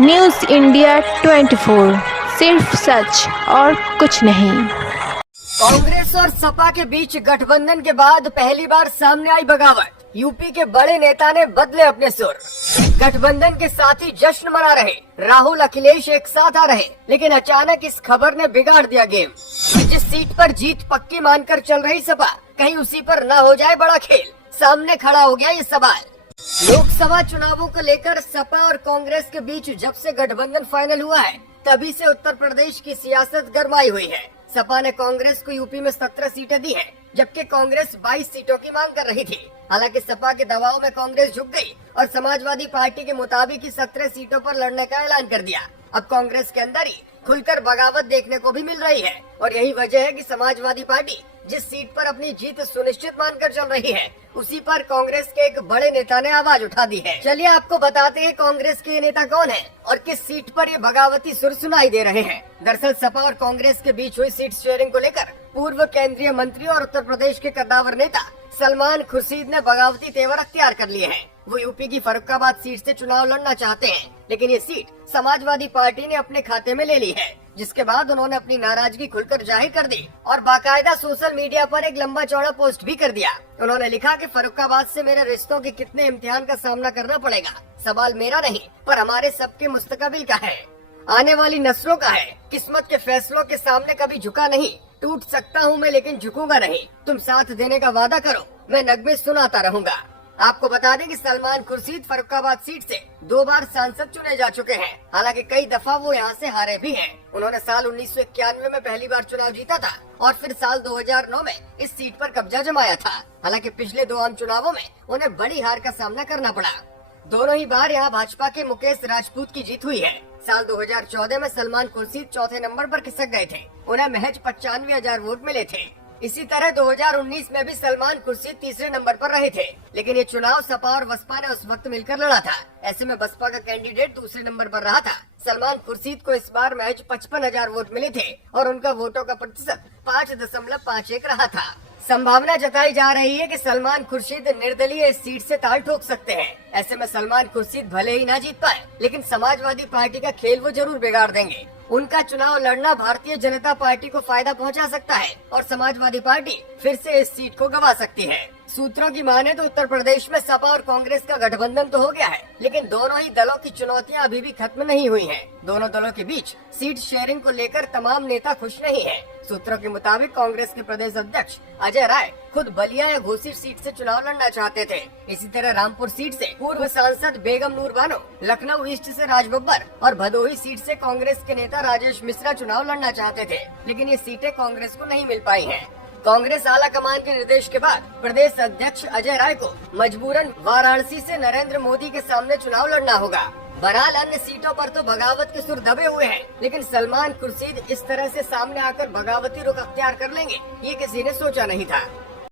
News India 24 सिर्फ सच और कुछ नहीं। कांग्रेस और सपा के बीच गठबंधन के बाद पहली बार सामने आई बगावत। यूपी के बड़े नेता ने बदले अपने सुर। गठबंधन के साथी जश्न मना रहे, राहुल अखिलेश एक साथ आ रहे, लेकिन अचानक इस खबर ने बिगाड़ दिया गेम। जिस सीट पर जीत पक्की मानकर चल रही सपा, कहीं उसी पर न हो जाए बड़ा खेल। सामने खड़ा हो गया ये सवाल। लोकसभा चुनावों को लेकर सपा और कांग्रेस के बीच जब से गठबंधन फाइनल हुआ है, तभी से उत्तर प्रदेश की सियासत गरमाई हुई है। सपा ने कांग्रेस को यूपी में 17 सीटें दी हैं, जबकि कांग्रेस 22 सीटों की मांग कर रही थी। हालांकि सपा के दबाव में कांग्रेस झुक गई और समाजवादी पार्टी के मुताबिक ही 17 सीटों पर लड़ने का ऐलान कर दिया। अब कांग्रेस के अंदर ही खुलकर बगावत देखने को भी मिल रही है और यही वजह है कि समाजवादी पार्टी जिस सीट पर अपनी जीत सुनिश्चित मानकर चल रही है, उसी पर कांग्रेस के एक बड़े नेता ने आवाज उठा दी है। चलिए आपको बताते हैं कांग्रेस के ये नेता कौन है और किस सीट पर ये बगावती सुर सुनाई दे रहे हैं। दरअसल सपा और कांग्रेस के बीच हुई सीट शेयरिंग को लेकर पूर्व केंद्रीय मंत्री और उत्तर प्रदेश के कद्दावर नेता सलमान खुर्शीद ने बगावती तेवर अख्तियार कर लिए हैं। वो यूपी की फर्रुखाबाद सीट से चुनाव लड़ना चाहते हैं, लेकिन ये सीट समाजवादी पार्टी ने अपने खाते में ले ली है, जिसके बाद उन्होंने अपनी नाराजगी खुलकर जाहिर कर दी और बाकायदा सोशल मीडिया पर एक लंबा चौड़ा पोस्ट भी कर दिया। उन्होंने लिखा कि फर्रुखाबाद से मेरे रिश्तों के कितने इम्तिहान का सामना करना पड़ेगा, सवाल मेरा नहीं पर हमारे सबके मुस्तकबिल का है, आने वाली नस्लों का है। किस्मत के फैसलों के सामने कभी झुका नहीं, टूट सकता हूँ मैं लेकिन झुकूंगा नहीं। तुम साथ देने का वादा करो, मैं नगमे सुनाता रहूंगा। आपको बता दें कि सलमान खुर्शीद फर्रुखाबाद सीट से 2 बार सांसद चुने जा चुके हैं। हालांकि कई दफा वो यहां से हारे भी हैं। उन्होंने साल 1991 में पहली बार चुनाव जीता था और फिर साल 2009 में इस सीट पर कब्जा जमाया था। हालांकि पिछले 2 आम चुनावों में उन्हें बड़ी हार का सामना करना पड़ा। दोनों ही बार यहाँ भाजपा के मुकेश राजपूत की जीत हुई है। साल 2014 में सलमान खुर्शीद चौथे नंबर पर खिसक गए थे, उन्हें महज 95,000 वोट मिले थे। इसी तरह 2019 में भी सलमान खुर्शीद तीसरे नंबर पर रहे थे, लेकिन ये चुनाव सपा और बसपा ने उस वक्त मिलकर लड़ा था। ऐसे में बसपा का कैंडिडेट दूसरे नंबर पर रहा था। सलमान खुर्शीद को इस बार महज 55,000 वोट मिले थे और उनका वोटों का प्रतिशत 5.51 रहा था। संभावना जताई जा रही है कि सलमान खुर्शीद निर्दलीय इस सीट से ताल ठोक सकते हैं। ऐसे में सलमान खुर्शीद भले ही ना जीत पाए, लेकिन समाजवादी पार्टी का खेल वो जरूर बिगाड़ देंगे। उनका चुनाव लड़ना भारतीय जनता पार्टी को फायदा पहुंचा सकता है और समाजवादी पार्टी फिर से इस सीट को गंवा सकती है। सूत्रों की माने तो उत्तर प्रदेश में सपा और कांग्रेस का गठबंधन तो हो गया है, लेकिन दोनों ही दलों की चुनौतियां अभी भी खत्म नहीं हुई हैं। दोनों दलों के बीच सीट शेयरिंग को लेकर तमाम नेता खुश नहीं है। सूत्रों के मुताबिक कांग्रेस के प्रदेश अध्यक्ष अजय राय खुद बलिया या घोसी सीट से चुनाव लड़ना चाहते थे। इसी तरह रामपुर सीट से पूर्व सांसद बेगम नूर बानो, लखनऊ ईस्ट से राज बब्बर और भदोही सीट से कांग्रेस के नेता राजेश मिश्रा चुनाव लड़ना चाहते थे, लेकिन ये सीटें कांग्रेस को नहीं मिल पाई हैं। कांग्रेस आला कमान के निर्देश के बाद प्रदेश अध्यक्ष अजय राय को मजबूरन वाराणसी से नरेंद्र मोदी के सामने चुनाव लड़ना होगा। बहरहाल अन्य सीटों पर तो बगावत के सुर दबे हुए हैं, लेकिन सलमान खुर्शीद इस तरह से सामने आकर बगावती रुख अख्तियार कर लेंगे, ये किसी ने सोचा नहीं था।